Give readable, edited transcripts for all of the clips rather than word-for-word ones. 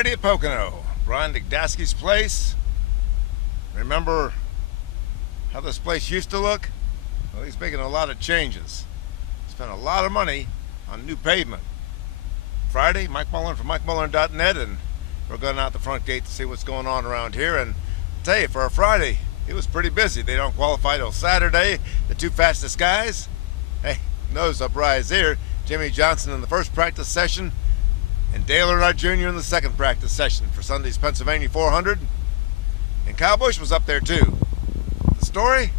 Friday at Pocono, Brian Degdaski's place. Remember how this place used to look? Well, he's making a lot of changes. Spent a lot of money on new pavement. Friday, Mike Mullen from MikeMullen.net, and we're going out the front gate to see what's going on around here. And I'll tell you, for a Friday, it was pretty busy. They don't qualify till Saturday. The two fastest guys, hey, no surprise here. JimmieJohnson in the first practice session, and Dale Earnhardt Jr. in the second practice session for Sunday's Pennsylvania 400. And Kyle Busch was up there too. The story?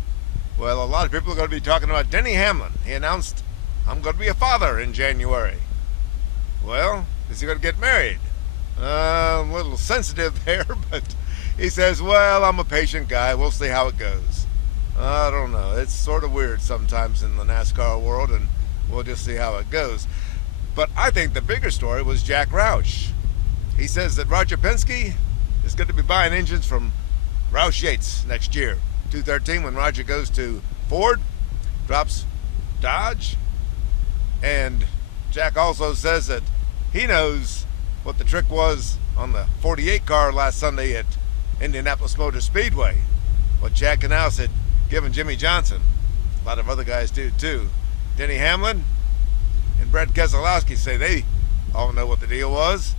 Well, a lot of people are going to be talking about DennyHamlin. He announced, I'm going to be a father in January. Well, is he going to get married? A little sensitive there, but he says, well, I'm a patient guy. We'll see how it goes. I don't know. It's sort of weird sometimes in the NASCAR world, and we'll just see how it goes. But I think the bigger story was Jack Roush. He says that Roger Penske is going to be buying engines from RoushYates next year. 2013, when Roger goes to Ford, drops Dodge. And Jack also says that he knows what the trick was on the 48 car last Sunday at Indianapolis Motor Speedway. What Jack Canals had given JimmieJohnson. A lot of other guys do too. DennyHamlin and Brad Keselowski say they all know what the deal was.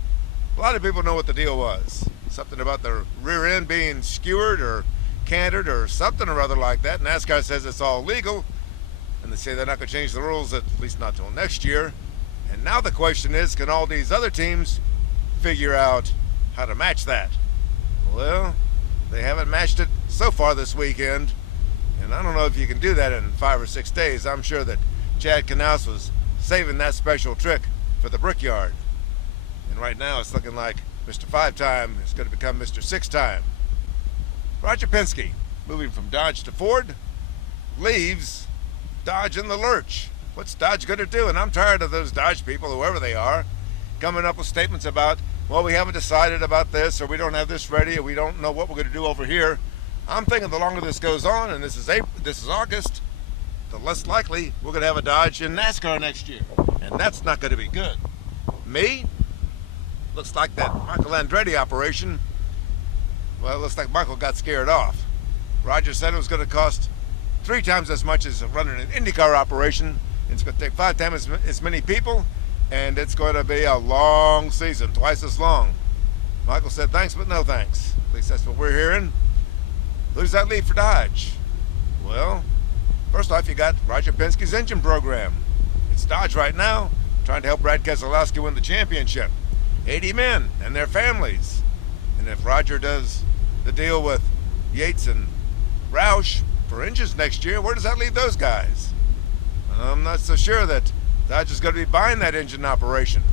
A lot of people know what the deal was. Something about the rear end being skewered or cantered or something or other like that. NASCAR says it's all legal, and they say they're not going to change the rules, at least not till next year. And now the question is, can all these other teams figure out how to match that? Well, they haven't matched it so far this weekend, and I don't know if you can do that in 5 or 6 days. I'm sure that Chad Knaus was saving that special trick for the Brickyard. And right now it's looking like Mr. 5-time is going to become Mr. 6-time. Roger Penske, moving from Dodge to Ford, leaves Dodge in the lurch. What's Dodge going to do? And I'm tired of those Dodge people, whoever they are, coming up with statements about, well, we haven't decided about this, or we don't have this ready, or we don't know what we're going to do over here. I'm thinking the longer this goes on, and this is August, the less likely we're going to have a Dodge in NASCAR next year. And that's not going to be good. Me? Looks like that Michael Andretti operation, well, it looks like Michael got scared off. Roger said it was going to cost 3 times as much as running an IndyCar operation. It's going to take 5 times as many people, and it's going to be a long season, twice as long. Michael said thanks, but no thanks. At least that's what we're hearing. Who does that leave for Dodge? Well, first off, you got Roger Penske's engine program. It's Dodge right now, trying to help Brad Keselowski win the championship. 80 men and their families. And if Roger does the deal with Yates and Roush for engines next year, where does that leave those guys? I'm not so sure that Dodge is going to be buying that engine operation.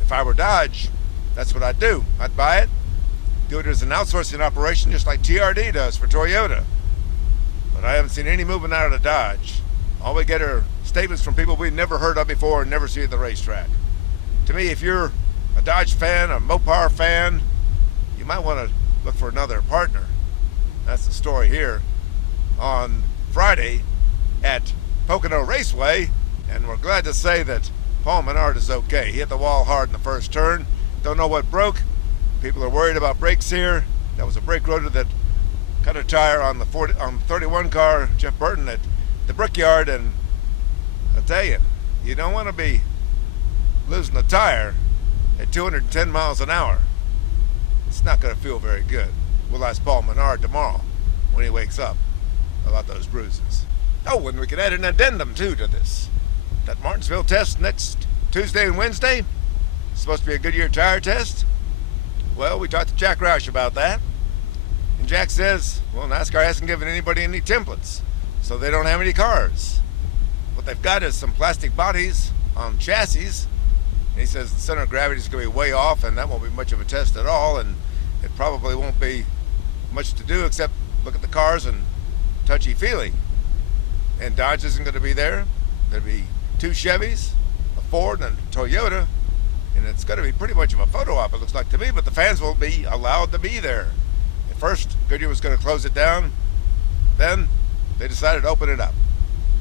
If I were Dodge, that's what I'd do. I'd buy it, do it as an outsourcing operation just like TRD does for Toyota. But I haven't seen any movement out of Dodge. All we get are statements from people we've never heard of before and never see at the racetrack. To me, if you're a Dodge fan, a Mopar fan, you might want to look for another partner. That's the story here on Friday at Pocono Raceway, and we're glad to say that Paul Menard is okay. He hit the wall hard in the first turn. Don't know what broke. People are worried about brakes here. That was a brake rotor that cut a tire on the 31 car, Jeff Burton, at the Brickyard, and I'll tell you, you don't want to be losing a tire at 210 miles an hour. It's not going to feel very good. We'll ask Paul Menard tomorrow when he wakes up about those bruises. Oh, and we could add an addendum too to this. That Martinsville test next Tuesday and Wednesday is supposed to be a Goodyear tire test. Well, we talked to Jack Roush about that, and Jack says, well, NASCAR hasn't given anybody any templates, so they don't have any cars. What they've got is some plastic bodies on chassis, and he says the center of gravity is going to be way off, and that won't be much of a test at all, and it probably won't be much to do except look at the cars and touchy-feely. And Dodge isn't going to be there. There'll be 2 Chevys, a Ford, and a Toyota, and it's going to be pretty much of a photo op, it looks like to me, but the fans will be allowed to be there. At first, Goodyear was going to close it down. Then they decided to open it up.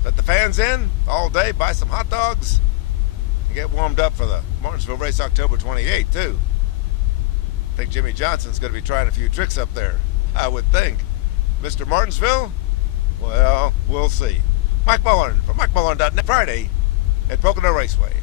Let the fans in all day, buy some hot dogs, and get warmed up for the Martinsville race October 28th, too. I think Jimmie Johnson's going to be trying a few tricks up there. I would think. Mr. Martinsville? Well, we'll see. Mike Mullen from MikeMullen.net Friday at Pocono Raceway.